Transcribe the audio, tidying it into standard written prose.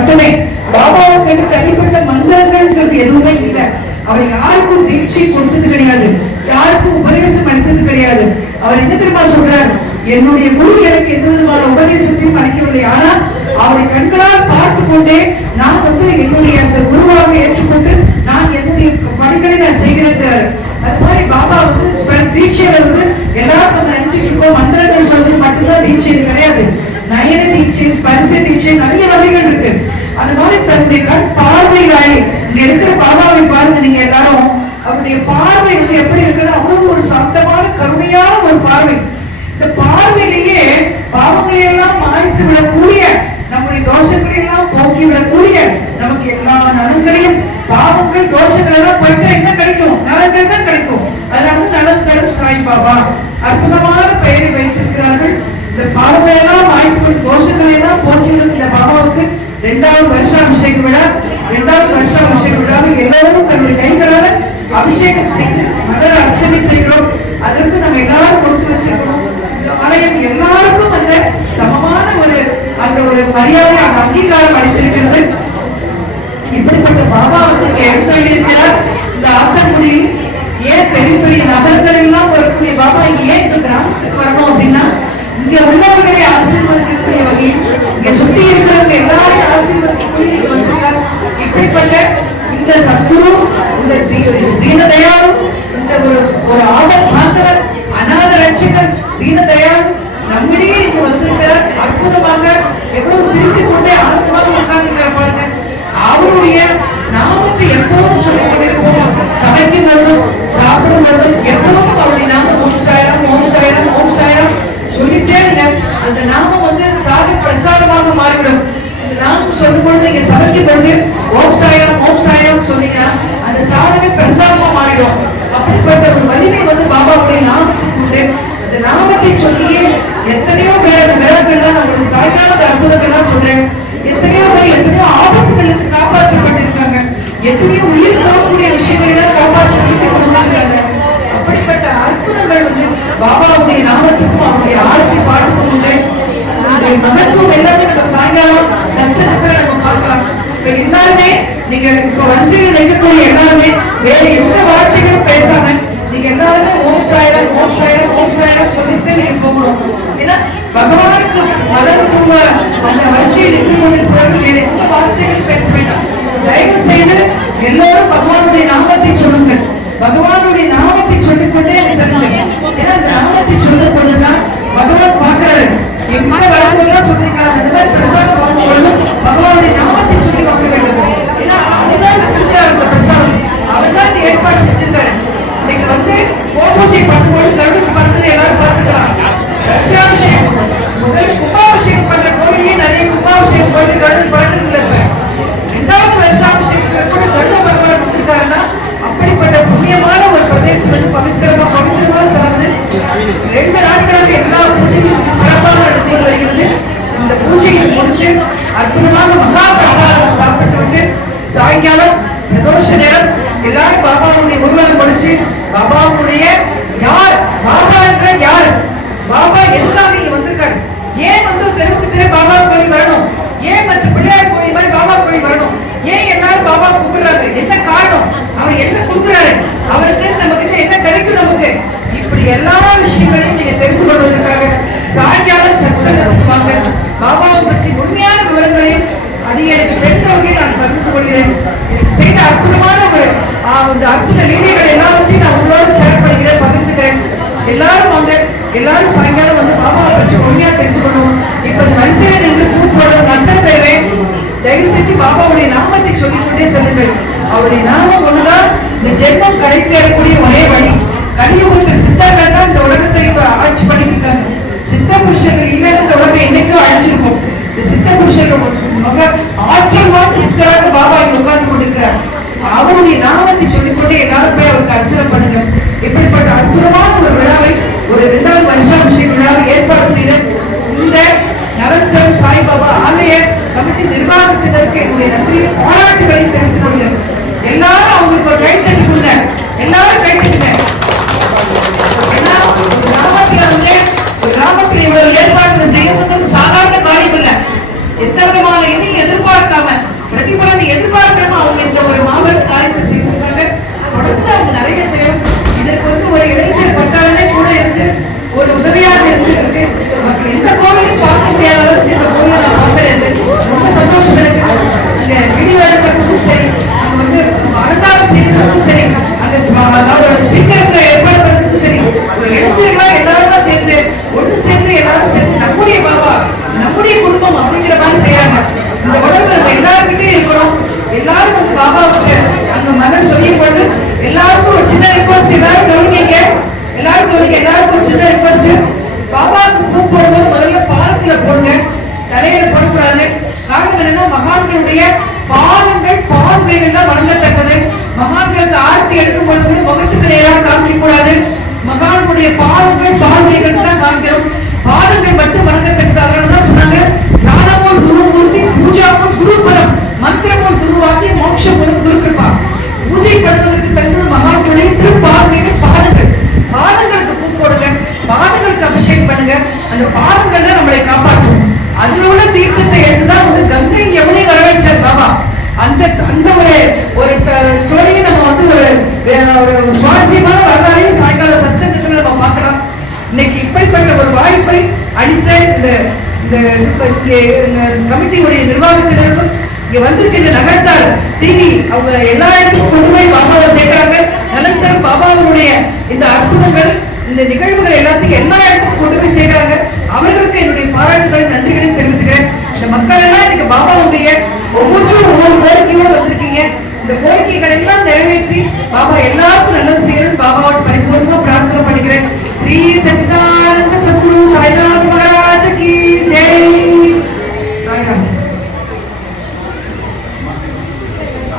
மட்டுமே. பாபாவுக்கு தனிப்பட்ட மந்திரங்கள் எதுவுமே இல்லை. அவர் யாருக்கும் தீட்சை கொடுத்தது கிடையாது, யாருக்கும் உபதேசம் அளித்தது கிடையாது. அவர் என்ன தெரியுமா சொல்றார், என்னுடைய குரு எனக்கு எந்த விதமான உபதேசத்தையும் அளிக்கவில்லை. ஆனா அவரை கண்களால் பார்த்து கொண்டே நான் என்னுடைய அந்த குருவாக ஏற்றுக்கொண்டு நான் என்னுடைய பணிகளை நான் செய்கிறேன். அது மாதிரி பாபா தீட்சையில எல்லாரும் நம்ம நினைச்சிட்டு இருக்கோம் மந்திரங்கள் சொல்றது மட்டும்தான் தீட்சை கிடையாது. நயன தீட்சை, ஸ்பரிச தீட்சை, நிறைய வகைகள் இருக்கு. அது மாதிரி தன்னுடைய கண் பார்வையாய் இங்க இருக்கிற பாபாவை பாருங்க நீங்க எல்லாரும். அவருடைய பார்வை எப்படி இருக்குன்னா அவ்வளவு ஒரு சாந்தமான கருணையான ஒரு பார்வை. இந்த பார்வையிலேயே பாவங்களை எல்லாம் மாய்த்து விடக்கூடிய, நம்முடைய தோஷங்களை எல்லாம் போக்கி விடக்கூடிய, நமக்கு எல்லா நலன்களையும், பாவங்கள் தோஷங்கள் எல்லாம் போயிட்டா என்ன கிடைக்கும்? நலன்கள் தான் கிடைக்கும். அதனால நலன் தரும் சாய் பாபா அற்புதமான பெயரை வைத்திருக்கிறார்கள். இந்த பாவங்களை எல்லாம் மாய்த்து தோஷங்களை எல்லாம் போக்கிவிடும் இந்த பாபாவுக்கு 2வது வருஷாபிஷேக விழா. 2வது வருஷாபிஷேக விழாவில் எல்லாரும் தன்னுடைய கைகளால அபிஷேகம் செய்து மலர் அர்ச்சனை செய்கிறோம். அதற்கு நம்ம எல்லாரும் கொடுத்து வச்சிருக்கணும். இந்த ஆலயம் எல்லாருக்கும் அந்த சமமான ஒரு மரியாதை, அந்த அங்கீகாரம் அளித்திருக்கிறது. இப்படிப்பட்ட பாபா இங்க எழுந்திருக்கிறார். இந்த ஆத்தங்குடியில் ஏன் பெரிய பெரிய நகரங்கள் எல்லாம் வரக்கூடிய பாபா இங்க ஏன் இந்த கிராமத்துக்கு வரணும் அப்படின்னா, இங்க உள்ளவர்களை ஆசீர்வதிக்கக்கூடிய வகையில், இங்க சுற்றி இருக்கிறவங்க எல்லாரையும் ஆசீர்வதிக்கக்கூடிய இங்க வந்திருக்கார். இப்படிப்பட்ட இந்த சத்குரு, இந்த தீனதயாளு, இந்த ஒரு ஆபத் பாந்தவர், அநாத ரட்சகர் தீனதயாளு நம்மிடையே இங்க வந்திருக்கிறார். அற்புதமாக எவ்வளவு சிரித்துக் கொண்டே ஆனந்தமாக உட்கார்ந்து பாருங்க. அவருடைய நாமத்தை எப்போதும் சொல்லிக் கொண்டிருப்போம். சமைக்கும் பொழுதும் சாப்பிடும் பொழுதும் எப்போதும் அவருடைய நாமம் ஓம் சாய்ராம், ஓம் சாய்ராம், ஓம் சாய்ராம் சொல்லிட்டே இருங்க. அந்த நாமம் சாத பிரசாதமாக மாறிவிடும். இந்த நாமம் சொல்லும் பொழுது நீங்க சமைக்கும் பொழுது ஓம் சாய்ராம், ஓம் சாய்ராம் சொன்னீங்கன்னா அந்த சாதமே பிரசாதமா மாறிடும். அப்படிப்பட்ட ஒரு வலிமை பாபாவுடைய நாமத்துக்கு உண்டு. அந்த நாமத்தை சொல்லியே எத்தனையோ பேர் அந்த விரல்கள்லாம் நம்மளுக்கு சாய்க்கான அற்புதங்கள்லாம் சொல்றேன். எத்தனையோ பேர் எத்தனையோ ஆபத்துகளுக்கு காப்பாற்றப்பட்டிருக்காங்க. எத்தனையோ உயிர் போகக்கூடிய விஷயங்களெல்லாம் காப்பாற்றிருக்காங்க. அப்படிப்பட்ட அற்புதங்கள் பாபாவுடைய நாமத்துக்கும் அவருடைய ஆரத்தி பாட்டுக்கும் உண்டு. அந்த மகத்துவம் எல்லாமே நம்ம சாயங்காலம் சத்சங்கத்துல நம்ம பார்க்கலாம். இப்ப எல்லாருமே நீங்க இப்ப வரிசையில் நிற்கக்கூடிய எல்லாருமே வேற எந்த வார்த்தைகளும் பேசாம நீங்க எல்லாருமே ஓம் சாய்ராம், ஓம் சாய்ராம், ஓம் சாய்ராம் சொல்லிட்டு நீங்க போகணும். ஏன்னா பகவானுக்கு மலர்ந்துவ அந்த வரிசையில் நின்று கொண்டிருப்பவர்கள் வேற எந்த வார்த்தைகளும் பேச வேண்டாம். தயவு செய்து எல்லோரும் பகவானுடைய நாமத்தை சொல்லுங்கள். பகவானுடைய நாமத்தை சொல்லிக்கொண்டே செல்லுங்கள். ஏன்னா அந்த நாமத்தை சொல்லும் பொழுதுதான் பகவான் பார்க்கிறாரு. எங்க வரும்போதுதான் சொல்றீங்க அந்த மாதிரி பிரசாதம் வாங்கும்போது பகவானுடைய நாமத்தை சொல்லி வாங்க வேண்டும். ஏன்னா அதுதான் கொடுக்கிறார் அந்த பிரசாதம். அவர் தான் ஏற்பாடு செஞ்சிருக்காரு. இன்னைக்கு பூஜை பண்ணும்போது கருணை படத்துல எல்லாரும் பார்த்துக்கலாம். வருஷாபிஷேகம் முதல் கும்பாபிஷேகம் பண்ற கோயிலே நிறைய கும்பாபிஷேகம் கோயில் கருணை படத்துல இருப்பேன். 2வது வருஷாபிஷேகத்துல கூட கருணை பகவான் கொடுத்திருக்காருன்னா அப்படிப்பட்ட புண்ணியமான ஒரு பிரதேசம் பவித்திரமான ஸ்தலம். 2 நாட்களுக்கு எல்லா பூஜையும் சிறப்பாக நடத்தி வருகிறது. இந்த பூஜையை முடித்து அற்புதமாக மகா பிரசாதம் சாப்பிட்டு சாயங்காலம் பிரதோஷ நேரம் எல்லாரும் பாபாவுடைய உருவம் படிச்சு பாபாவுடைய யார், பாபா என்ற யார், பாபா எதுக்காக இங்க வந்திருக்காரு, ஏன் தெருவுக்கு தெரு பாபா கோயில் வரணும், ஏன் மற்ற பிள்ளையார் கோயில் மாதிரி பாபா கோயில் வரணும், ஏன் எல்லாரும் பாபா கும்பிடுறாங்க, என்ன காரணம், அவர் என்ன கொடுக்குறாரு, அவர்கிட்ட நமக்கு என்ன கிடைக்கும், நமக்கு இப்படி எல்லா விஷயங்களையும் நீங்க தெரிந்து கொள்வதற்காக சாயங்காலம் சத்சங்கத்துக்கு வாங்க. பாபாவை பற்றி உண்மையான விவரங்களையும் அது எனக்கு தெரிந்த வகையில் நான் பகிர்ந்து கொள்கிறேன். எனக்கு செய்த அற்புதமான ஒரு அற்புத லீலைகள் எல்லாவற்றையும் நான் உங்களோடு ஷேர் பண்ணுகிறேன், பகிர்ந்துக்கிறேன். எல்லாரும் வாங்க, எல்லாரும் சாயங்காலம் பாபாவை பற்றி உண்மையா தெரிஞ்சுக்கணும். இப்ப வரிசையில நின்று கூப்பிடுறவங்க அத்தனை பேரே தயவு செஞ்சு பாபாவுடைய நாமத்தை சொல்லிக்கொண்டே செல்லுங்கள். அவருடைய நாமம் ஒண்ணுதான் இந்த ஜென்மம் கடை தேடக்கூடிய ஒரே வழி. கலியுகத்தில் சித்தர்கள் தான் இந்த உலகத்தை ஆட்சி பண்ணிருக்காங்க. சித்த புருஷர்கள் இல்லைன்னு இந்த உலகம் என்னைக்கும் அழைச்சிருக்கும். இந்த சித்த புருஷர்கள் ஆற்றல் வாய்ந்த சித்தராக பாபா இங்க உட்கார்ந்து கொண்டிருக்கிறார். அவருடைய நாமத்தை சொல்லிக்கொண்டே எல்லாரும் போய் அவருக்கு அர்ச்சனை பண்ணுங்க. இப்படிப்பட்ட அற்புதமான ஒரு விழாவை, ஒரு 2வது வருஷாபிஷேக விழாவை ஏற்பாடு செய்த இந்த நலந்தரும் சாய்பாபா ஆலய கமிட்டி நிர்வாகத்தினருக்கு என்னுடைய நன்றியை பாராட்டுகளையும் தெரிவித்துக் கொள்கிறேன். எல்லாரும் அவங்களுக்கு ஒரு கைத்தட்டி கொடுங்க, எல்லாரும் கைத்தட்டுங்க. ஏன்னா கிராமத்துல இவ்வளவு ஏற்பாடுகளை செய்யறது சாதாரண காரியம் இல்லை. எந்த விதமான இதையும் எதிர்பார்க்காம வணங்கக்கூடாது. காரணம் என்னன்னா மகான்களுடைய பாதங்கள் பாதுகைகள் தான் வணங்கத்தக்கது. மகான்களுக்கு ஆரத்தி எடுக்கும் பொழுது கூட முகத்துக்கு நேராக காமிக்க கூடாது. மகான்களுடைய பாதங்கள் பாதுகைகள் தான் காமிக்கணும். பாதங்கள் மட்டும் வணங்கத்தக்கது. அதனாலதான் சொன்னாங்க ஞானமோல் குரு மூர்த்தி பூஜாமோல் குரு பலம் மந்திரமோல் குருவாக்கி மோட்ச மூலம் குரு கிருபா. பூஜை பண்ணுவதற்கு தகுந்த மகான்களுடைய திருப்பாதுகைகள் பாதங்கள். பாதங்களுக்கு பூ போடுங்க, பாதங்களுக்கு அபிஷேகம் பண்ணுங்க. அந்த பாதங்கள் தான் நம்மளை காப்பாற்றும். அதுல உள்ள தீர்த்தத்தை எடுத்துதான் வந்து கங்கை யமுனை வரவேற்றார் பாபா. அந்த அந்த ஒரு ஸ்டோரியை நம்ம வந்து ஒரு சுவாரஸ்யமான வரலாறையும் சாயங்கால சச்சங்கத்துல நம்ம பார்க்கலாம். இன்னைக்கு இப்படிப்பட்ட ஒரு வாய்ப்பை அளித்த இந்த கமிட்டியுடைய நிர்வாகத்தினருக்கும் இங்க வந்திருக்கின்ற நகர்த்தார் டிவி அவங்க எல்லா இடத்துக்கும் கொண்டு போய் பாபாவை சேர்க்கிறாங்க. நலன் தரும் பாபாவுடைய இந்த அற்புதங்கள் இந்த நிகழ்வுகள் எல்லாத்தையும் எல்லா இடத்துக்கும் கொண்டு போய் சேர்க்கிறாங்க. அவர்களுக்கு என்னுடைய பாராட்டுகளையும் நன்றிகளையும் தெரிவித்துக்கிறேன். இந்த மக்கள் எல்லாம் இன்னைக்கு பாபாவுடைய ஒவ்வொருத்தரும் ஒவ்வொரு கோரிக்கையோடு வந்திருக்கீங்க. இந்த கோரிக்கைகள் எல்லாம் நிறைவேற்றி பாபா எல்லாருக்கும் நல்லது செய்யணும். பாபாவோட